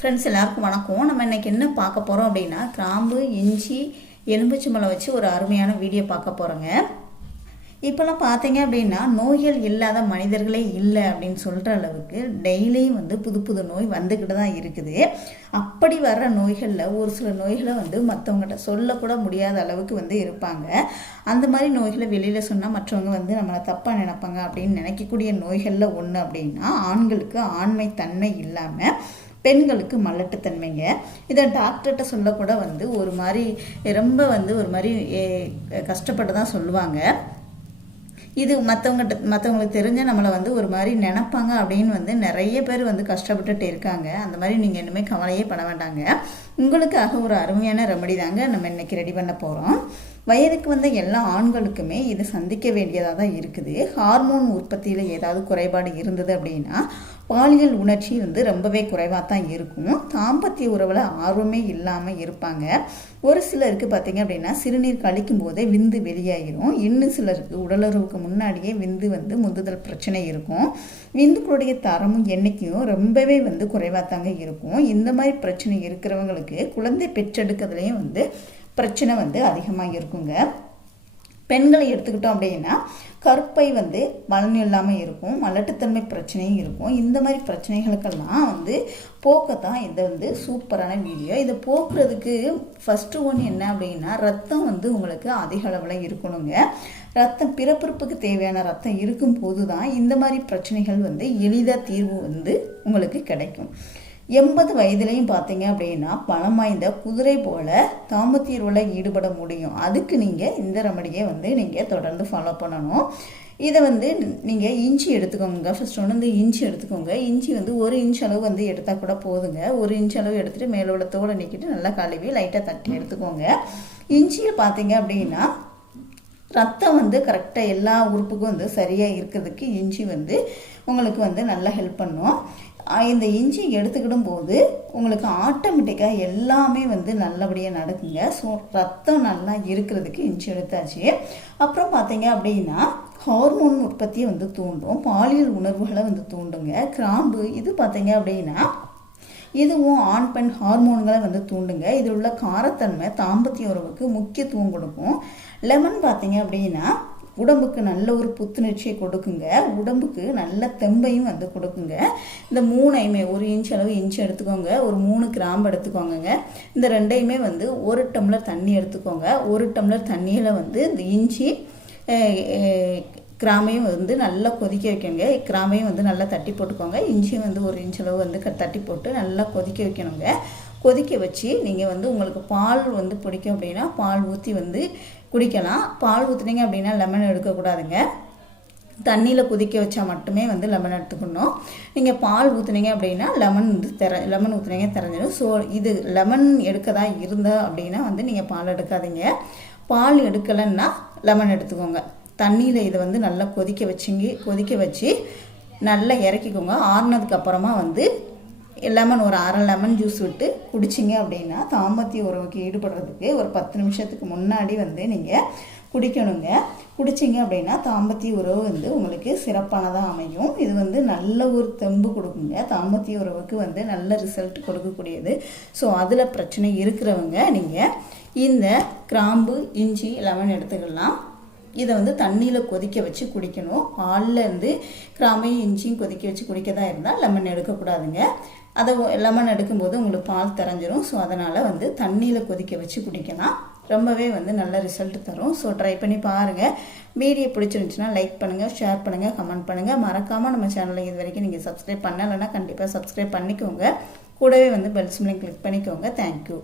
Friends எல்லாருக்கும் வணக்கம். நம்ம இன்றைக்கி என்ன பார்க்க போகிறோம் அப்படின்னா கிராம்பு இஞ்சி எலும்புச்சம்பழம் வச்சு ஒரு அருமையான வீடியோ பார்க்க போகிறோங்க இப்போல்லாம் பார்த்தீங்க அப்படின்னா நோய்கள் இல்லாத மனிதர்களே இல்லை அப்படின்னு சொல்கிற அளவுக்கு டெய்லியும் வந்து புது புது நோய் வந்துக்கிட்டு தான் இருக்குது. அப்படி வர்ற நோய்களில் ஒரு சில நோய்களை வந்து மற்றவங்ககிட்ட சொல்லக்கூட முடியாத அளவுக்கு வந்து இருப்பாங்க. அந்த மாதிரி நோய்களை வெளியில் சொன்னால் மற்றவங்க வந்து நம்மளை தப்பாக நினைப்பாங்க அப்படின்னு நினைக்கக்கூடிய நோய்களில் ஒன்று அப்படின்னா ஆண்களுக்கு ஆண்மை தன்மை இல்லாமல் பெண்களுக்கு மலட்டுத்தன்மைங்க. இதை டாக்டர்கிட்ட சொல்லக்கூட வந்து ஒரு மாதிரி ரொம்ப வந்து ஒரு மாதிரி ஏ, கஷ்டப்பட்டு தான் சொல்லுவாங்க. இது மற்றவங்கிட்ட மற்றவங்களுக்கு தெரிஞ்ச நம்மளை வந்து ஒரு மாதிரி நினைப்பாங்க அப்படின்னு வந்து நிறைய பேர் வந்து கஷ்டப்பட்டுட்டு இருக்காங்க. அந்த மாதிரி நீங்கள் இனிமேல் கவலையே பண்ண வேண்டாங்க. உங்களுக்காக ஒரு அருமையான ரெமடி தாங்க நம்ம இன்னைக்கு ரெடி பண்ண போகிறோம் வயதுக்கு வந்த எல்லா ஆண்களுக்குமே இது சந்திக்க வேண்டியதாக தான் இருக்குது. ஹார்மோன் உற்பத்தியில் ஏதாவது குறைபாடு இருந்தது அப்படின்னா பாலியல் உணர்ச்சி வந்து ரொம்பவே குறைவாக தான் இருக்கும். தாம்பத்திய உறவில் ஆர்வமே இல்லாமல் இருப்பாங்க. ஒரு சிலருக்கு பார்த்தீங்க அப்படின்னா சிறுநீர் கழிக்கும் போதே விந்து வெளியாகிரும் இன்னும் சிலருக்கு உடலுறவுக்கு முன்னாடியே விந்து வந்து முந்துதல் பிரச்சனை இருக்கும். விந்துக்களுடைய தரமும் எண்ணிக்கையும் ரொம்பவே வந்து குறைவாக தாங்க இருக்கும். இந்த மாதிரி பிரச்சனை இருக்கிறவங்களுக்கு குழந்தை பெற்றெடுக்கிறதுலையும் வந்து பிரச்சனை வந்து அதிகமாக இருக்குங்க. பெண்களை எடுத்துக்கிட்டோம் அப்படின்னா கருப்பை வந்து பலன் இல்லாமல் இருக்கும் மலட்டுத்தன்மை பிரச்சனையும் இருக்கும். இந்த மாதிரி பிரச்சனைகளுக்கெல்லாம் வந்து போக்கத்தான் இது வந்து சூப்பரான வீடியோ. இதை போக்குறதுக்கு ஃபஸ்ட்டு ஒன்று என்ன அப்படின்னா ரத்தம் வந்து உங்களுக்கு அதிக அளவில் இருக்கணுங்க. ரத்தம் பிறப்பிறப்புக்கு தேவையான ரத்தம் இருக்கும் போது தான் இந்த மாதிரி பிரச்சனைகள் வந்து எளிதாக தீர்வு வந்து உங்களுக்கு கிடைக்கும். எண்பது வயதுலையும் பார்த்தீங்க அப்படின்னா பணம் வாய்ந்த குதிரை போல தாமத்தீர்வில் ஈடுபட முடியும். அதுக்கு நீங்கள் இந்த ரெமடியை வந்து நீங்கள் தொடர்ந்து ஃபாலோ பண்ணணும். இதை வந்து நீங்கள் இஞ்சி எடுத்துக்கோங்க. ஃபஸ்ட் ஒன்று வந்து இஞ்சி எடுத்துக்கோங்க. இஞ்சி வந்து ஒரு இன்ச் அளவு வந்து எடுத்தால் கூட போதுங்க. ஒரு இன்ச் அளவு எடுத்துகிட்டு மேலோட தோலை நீக்கிட்டு நல்லா கழுவி லைட்டாக தட்டி எடுத்துக்கோங்க. இஞ்சியை பார்த்தீங்க அப்படின்னா ரத்தம் வந்து கரெக்டாக எல்லா உறுப்புக்கும் வந்து சரியாக இருக்கிறதுக்கு இஞ்சி வந்து உங்களுக்கு வந்து நல்லா ஹெல்ப் பண்ணும். இந்த இஞ்சி எடுத்துக்கிடும் போது உங்களுக்கு ஆட்டோமேட்டிக்காக எல்லாமே வந்து நல்லபடியாக நடக்குங்க. ஸோ ரத்தம் நல்லா இருக்கிறதுக்கு இஞ்சி எடுத்தாச்சு. அப்புறம் பார்த்தீங்க அப்படின்னா ஹார்மோன் உற்பத்தியை வந்து தூண்டும். பாலியல் உணர்வுகளை வந்து தூண்டுங்க. கிராம்பு இது பார்த்தீங்க அப்படின்னா இதுவும் ஆண் பெண் ஹார்மோன்களை வந்து தூண்டுங்க. இதில் உள்ள காரத்தன்மை தாம்பத்திய உறவுக்கு முக்கியத்துவம் கொடுக்கும். லெமன் பார்த்தீங்க அப்படின்னா உடம்புக்கு நல்ல ஒரு புத்துணர்ச்சியை கொடுக்குங்க. உடம்புக்கு நல்ல தெம்பையும் வந்து கொடுக்குங்க. இந்த மூணையுமே ஒரு இன்ச் அளவு இன்ச் எடுத்துக்கோங்க. ஒரு மூணு கிராம்பு எடுத்துக்கோங்க இந்த ரெண்டையுமே வந்து ஒரு டம்ளர் தண்ணி எடுத்துக்கோங்க. ஒரு டம்ளர் தண்ணியில் வந்து இந்த இஞ்சி கிராமையும் வந்து நல்லா கொதிக்க வைக்கணுங்க. கிராமையும் வந்து நல்லா தட்டி போட்டுக்கோங்க. இஞ்சியும் வந்து ஒரு இன்ச் அளவு வந்து க- தட்டி போட்டு நல்லா கொதிக்க வைக்கணுங்க. கொதிக்க வச்சு நீங்கள் வந்து உங்களுக்கு பால் வந்து பிடிக்கும் அப்படின்னா பால் ஊற்றி வந்து குடிக்கலாம். பால் ஊற்றுனீங்க அப்படின்னா லெமன் எடுக்கக்கூடாதுங்க தண்ணியில் கொதிக்க வச்சா மட்டுமே வந்து லெமன் எடுத்துக்கணும். நீங்கள் பால் ஊற்றுனீங்க அப்படின்னா லெமன் வந்து திற லெமன் ஊற்றுனீங்க திறஞ்சிடும். ஸோ இது லெமன் எடுக்கதா இருந்தா அப்படின்னா வந்து நீங்கள் பால் எடுக்காதீங்க. பால் எடுக்கலைன்னா லெமன் எடுத்துக்கோங்க. தண்ணியில் இதை வந்து நல்லா கொதிக்க வச்சிங்க கொதிக்க வச்சு நல்லா இறக்கிக்கோங்க. ஆறுனதுக்கப்புறமா வந்து லெமன் ஒரு அரை லெமன் ஜூஸ் விட்டு குடிச்சிங்க அப்படின்னா தாமத்திய உறவுக்கு ஈடுபடுறதுக்கு ஒரு பத்து நிமிஷத்துக்கு முன்னாடி வந்து நீங்கள் குடிக்கணுங்க. குடிச்சிங்க அப்படின்னா தாம்பத்திய உறவு வந்து உங்களுக்கு சிறப்பானதாக அமையும். இது வந்து நல்ல ஒரு தெம்பு கொடுக்குங்க. தாம்பத்திய உறவுக்கு வந்து நல்ல ரிசல்ட் கொடுக்கக்கூடியது. ஸோ அதில் பிரச்சனை இருக்கிறவங்க நீங்கள் இந்த கிராம்பு இஞ்சி லெமன் எடுத்துக்கலாம். இதை வந்து தண்ணியில் கொதிக்க வச்சு குடிக்கணும். பால்லேருந்து இருந்து கிராமையும் இஞ்சியும் கொதிக்க வச்சு குடிக்கதா இருந்தால் லெமன் எடுக்கக்கூடாதுங்க. அதை லெமன் எடுக்கும்போது உங்களுக்கு பால் தெரிஞ்சிரும். ஸோ அதனால் வந்து தண்ணியில் கொதிக்க வச்சு குடிக்கலாம். ரொம்பவே வந்து நல்ல ரிசல்ட் தரும். ஸோ ட்ரை பண்ணி பாருங்கள் வீடியோ பிடிச்சிருந்துச்சுன்னா லைக் பண்ணுங்கள் ஷேர் பண்ணுங்கள் கமெண்ட் பண்ணுங்கள் மறக்காமல் நம்ம சேனலை இது வரைக்கும் நீங்கள் சப்ஸ்கிரைப் பண்ணலைன்னா கண்டிப்பாக சப்ஸ்கிரைப் பண்ணிக்கோங்க. கூடவே வந்து பெல் சிம்லையும் கிளிக் பண்ணிக்கோங்க. Thank you